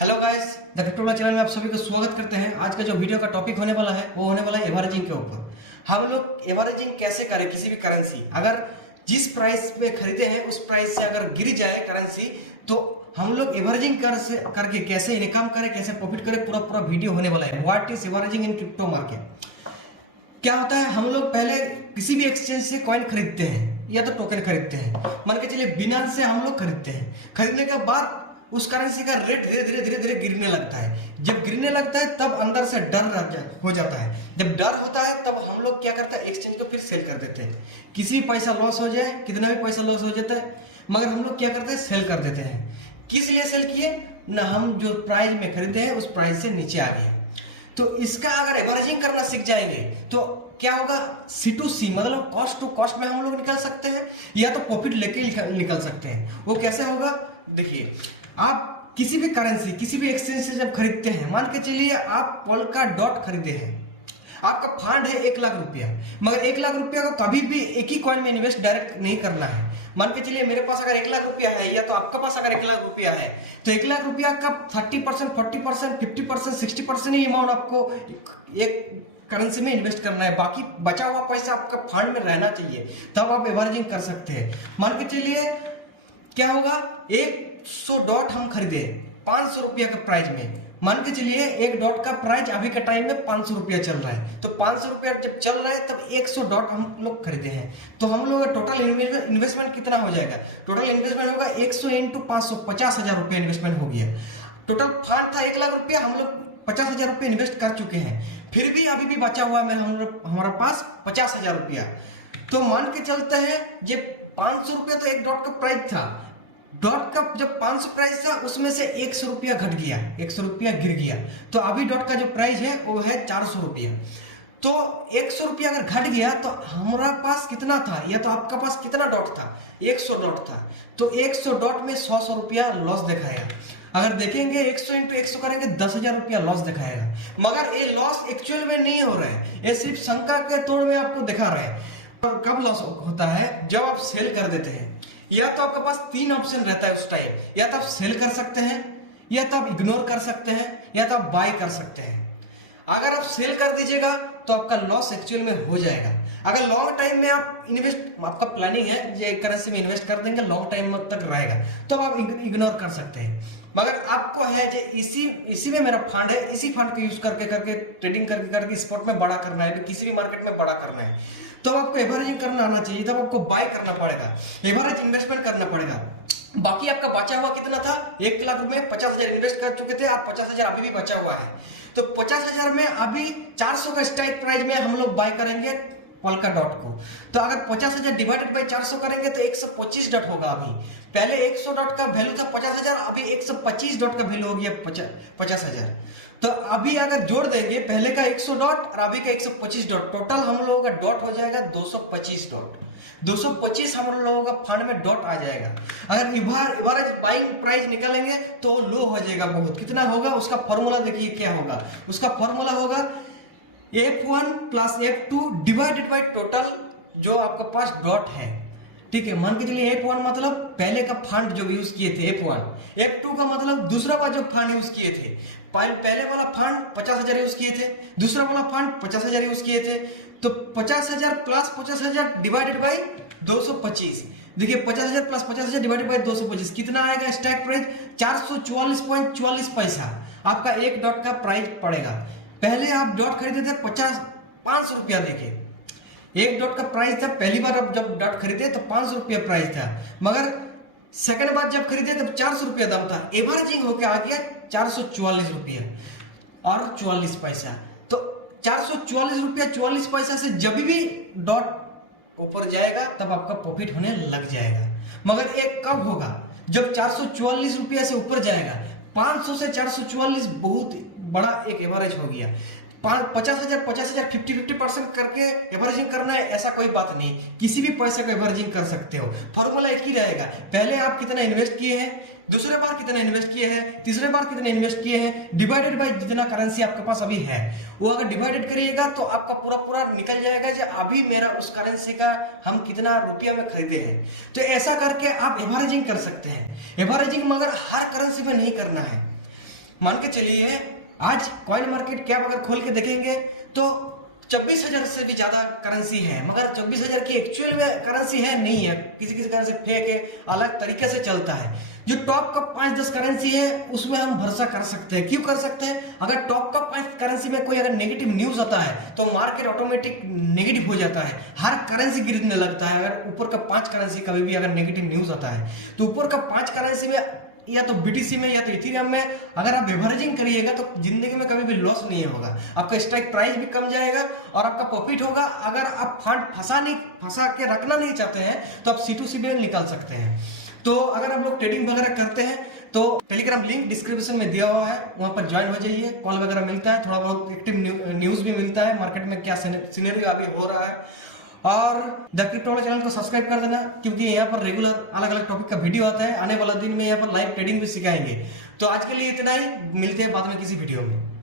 Hello guys, the crypto channel में आप सभी को स्वागत करते हैं। आज का जो वीडियो का टॉपिक होने वाला है वो होने वाला है एवरेजिंग के ऊपर। हम लोग एवरेजिंग कैसे करें किसी भी करेंसी, अगर जिस प्राइस पे खरीदे हैं उस प्राइस से अगर गिर जाए करेंसी तो हम लोग एवरेजिंग करके कैसे इनकम करें, कैसे प्रॉफिट करें, पूरा वीडियो होने वाला है। What is averaging in crypto market. क्या होता है, हम लोग पहले किसी भी एक्सचेंज से कॉइन खरीदते हैं या तो टोकन खरीदते हैं। मान के चलिए बिनांस से हम लोग खरीदते हैं। खरीदने के बाद उस करेंसी का रेट धीरे धीरे गिरने लगता है। जब गिरने लगता है तब अंदर से डर हो जाता है। जब डर होता है तब हम लोग क्या करते हैं, एक्सचेंज को फिर सेल कर देते हैं। किसी भी पैसा लॉस हो जाए, कितना भी पैसा लॉस हो जाता है, मगर हम लोग क्या करते हैं, सेल कर देते हैं। किस लिए सेल किए ना, हम जो प्राइस में खरीदे हैं उस प्राइस से नीचे आ गए। तो इसका अगर एवरेजिंग करना सीख जाएंगे तो क्या होगा, C2C मतलब कॉस्ट टू कॉस्ट में हम लोग निकल सकते हैं या तो प्रॉफिट लेके निकल सकते हैं। वो कैसे होगा, देखिए आप किसी भी करेंसी किसी भी एक्सचेंज से जब खरीदते हैं, मान के चलिए आप पोल्का डॉट खरीदे हैं, आपका फंड है 1 लाख रुपया, मगर 1 लाख रुपया को कभी भी एक ही कॉइन में इन्वेस्ट डायरेक्ट नहीं करना है। मान के चलिए मेरे पास अगर 1 लाख रुपया है या तो आपका पास अगर 1 लाख रुपया है तो 1 लाख रुपया का 30%, 40%, 50%, 60% ही अमाउंट आपको एक करेंसी में इन्वेस्ट करना है। बाकी बचा हुआ पैसा आपका फंड में रहना चाहिए, तब आप एवरेजिंग कर सकते हैं। मान के चलिए क्या होगा, 100 डॉट हम खरीदे 500 रुपया का प्राइस में। मान के चलिए एक डॉट का प्राइस अभी के टाइम में 500 रुपया चल रहा है, तो 500 रुपया जब चल रहा है तब 100 डॉट हम लोग खरीदे हैं। तो हम लोग का टोटल इन्वेस्टमेंट कितना हो जाएगा, टोटल इन्वेस्टमेंट होगा 100 इंटू 500, 50,000 रुपया इन्वेस्टमेंट हो गया। टोटल फंड था 1 लाख रुपया, हम लोग 50,000 रुपया इन्वेस्ट कर चुके हैं, फिर भी अभी भी बचा हुआ है हमारा पास 50,000 रुपया। तो मान के चलते हैं ये 500 रुपया तो एक डॉट का प्राइस था, डॉट का जब 500 प्राइस था उसमें से 100 रुपया घट गया, 100 रुपया गिर गया, तो अभी डॉट का जो प्राइस है वो है 400 रुपया। तो 100 रुपया अगर घट गया तो हमारा पास कितना था, या तो आपका पास कितना डॉट था, 100 डॉट था, तो 100 डॉट में 100 रुपया लॉस दिखाएगा। अगर देखेंगे 100 इंटू 100 करेंगे 10,000 रुपया लॉस दिखाएगा, मगर ये लॉस एक्चुअल में नहीं हो रहा है, ये सिर्फ शंका के तौर में आपको दिखा रहा है। और कब लॉस होता है, जब आप सेल कर देते हैं। या तो आपके पास 3 ऑप्शन रहता है उस टाइम, या तो आप सेल कर सकते हैं, या तो आप इग्नोर कर सकते हैं, या तो आप बाय कर सकते हैं। अगर आप सेल कर दीजिएगा तो आपका लॉस एक्चुअल में हो जाएगा। अगर लॉन्ग टाइम में आप आपका प्लानिंग है ये करेंसी में इन्वेस्ट कर देंगे, लॉन्ग टाइम तक रहेगा, तो आप इग्नोर कर सकते हैं। मगर आपको है जो इसी में मेरा फंड है, इसी फंड को यूज करके ट्रेडिंग करके स्पॉट में बड़ा करना है, किसी भी मार्केट में बड़ा करना है, तो आपको एवरेजिंग करना आना चाहिए। तब आपको बाय करना पड़ेगा, एवरेज इन्वेस्टमेंट करना पड़ेगा। बाकी आपका बचा हुआ कितना था, 1 लाख रुपए 50,000 इन्वेस्ट कर चुके थे आप, 50,000 अभी भी बचा हुआ है। तो 50,000 में अभी 400 का स्ट्राइक प्राइस में हम लोग बाय करेंगे पोल्का डॉट को। तो अगर 50,000 डिवाइडेड बाय 400 करेंगे तो 125 डॉट होगा। अभी पहले 100 डॉट का वैल्यू था 50,000, अभी 125 डॉट का वैल्यू हो गया 50,000। तो अभी अगर जोड़ देंगे पहले का 100 डॉट और अभी का 125 डॉट, टोटल हम लोगों का डॉट हो जाएगा 225 डॉट। 225 हम लोगों का फंड में डॉट आ जाएगा। अगर एवरेज बाइंग प्राइस निकालेंगे तो लो हो जाएगा बहुत। कितना होगा उसका फॉर्मूला देखिए क्या होगा, उसका फॉर्मूला होगा F1 plus F2 divided by total जो आपका पास डॉट है। ठीक है, मान के चलिए F1 मतलब पहले का फंड जो यूज किए थे F1, F2 का मतलब दूसरा का जो फंड यूज किए थे। पहले वाला फंड 50,000 यूज किए थे, दूसरा वाला फंड 50,000 यूज किए थे, तो 50,000 प्लस 50,000 डिवाइडेड बाई 225। देखिए 50,000 प्लस 50,000 डिवाइडेड बाई 225 कितना आएगा, स्ट्राइक प्राइस 444.44 पैसा आपका एक डॉट का प्राइस पड़ेगा। पहले आप डॉट खरीदे थे 500 रुपया देके, एक डॉट का प्राइस था। पहली बार आप जब डॉट खरीदे तो 500 रुपया प्राइस था, मगर सेकंड बार जब खरीदे तब 400 रुपया दाम था। एवरेजिंग होके आ गया 444 रुपया और 44 पैसा। तो 444 रुपया 44 पैसा से जब भी डॉट ऊपर जाएगा तब आपका प्रॉफिट होने लग जाएगा। मगर एक कब होगा, जब 444 रुपया से ऊपर जाएगा। 500 से 444 बहुत बड़ा एक एवरेज हो गया। 50,000 50% करके एवरेजिंग करना है ऐसा कोई बात नहीं, किसी भी पैसे को एवरेजिंग कर सकते हो। फॉर्मूला एक ही रहेगा, पहले आप कितना इन्वेस्ट किए हैं, दूसरे बार कितना इन्वेस्ट किए हैं, तीसरे बार कितना इन्वेस्ट किए हैं, डिवाइडेड बाय जितना करेंसी आपके पास अभी है, वो अगर डिवाइडेड करिएगा तो आपका पूरा निकल जाएगा कि अभी मेरा उस करेंसी का हम कितना रुपया में खरीदे हैं। तो ऐसा करके आप एवरेजिंग कर सकते हैं। एवरेजिंग मगर हर करेंसी में नहीं करना है। मान के चलिए आज कॉइन मार्केट कैप अगर खोल के देखेंगे तो 24,000 से भी ज्यादा करेंसी है, मगर 24,000 की एक्चुअल में करेंसी है नहीं है, किसी किसी करेंसी फेक है, अलग तरीके से चलता है। जो टॉप का 5-10 करेंसी है उसमें हम भरोसा कर सकते हैं। क्यों कर सकते हैं? अगर टॉप का 5 करेंसी में कोई अगर नेगेटिव न्यूज आता है तो मार्केट ऑटोमेटिक नेगेटिव हो जाता है, हर करेंसी गिरने लगता है। अगर ऊपर का 5 करेंसी कभी भी अगर नेगेटिव न्यूज आता है तो ऊपर का 5 करेंसी में या तो बीटीसी में या तो इथेरियम में अगर आप एवरेजिंग करिएगा तो जिंदगी में कभी भी लॉस नहीं होगा। आपका स्ट्राइक प्राइस भी कम जाएगा और आपका प्रॉफिट होगा। अगर आप फंड फंसा के रखना नहीं चाहते हैं तो आप C2C में निकाल सकते हैं। तो अगर आप लोग ट्रेडिंग वगैरह करते हैं तो टेलीग्राम लिंक डिस्क्रिप्शन में दिया हुआ है, वहां पर ज्वाइन हो जाइए। कॉल वगैरह मिलता है, थोड़ा बहुत एक्टिव न्यूज भी मिलता है, मार्केट में क्या सिनेरियो अभी हो रहा है। और द क्रिप्टो वाला चैनल को सब्सक्राइब कर देना, क्योंकि यहाँ पर रेगुलर अलग अलग टॉपिक का वीडियो आता है। आने वाला दिन में यहाँ पर लाइव ट्रेडिंग भी सिखाएंगे। तो आज के लिए इतना ही, मिलते हैं बाद में किसी वीडियो में।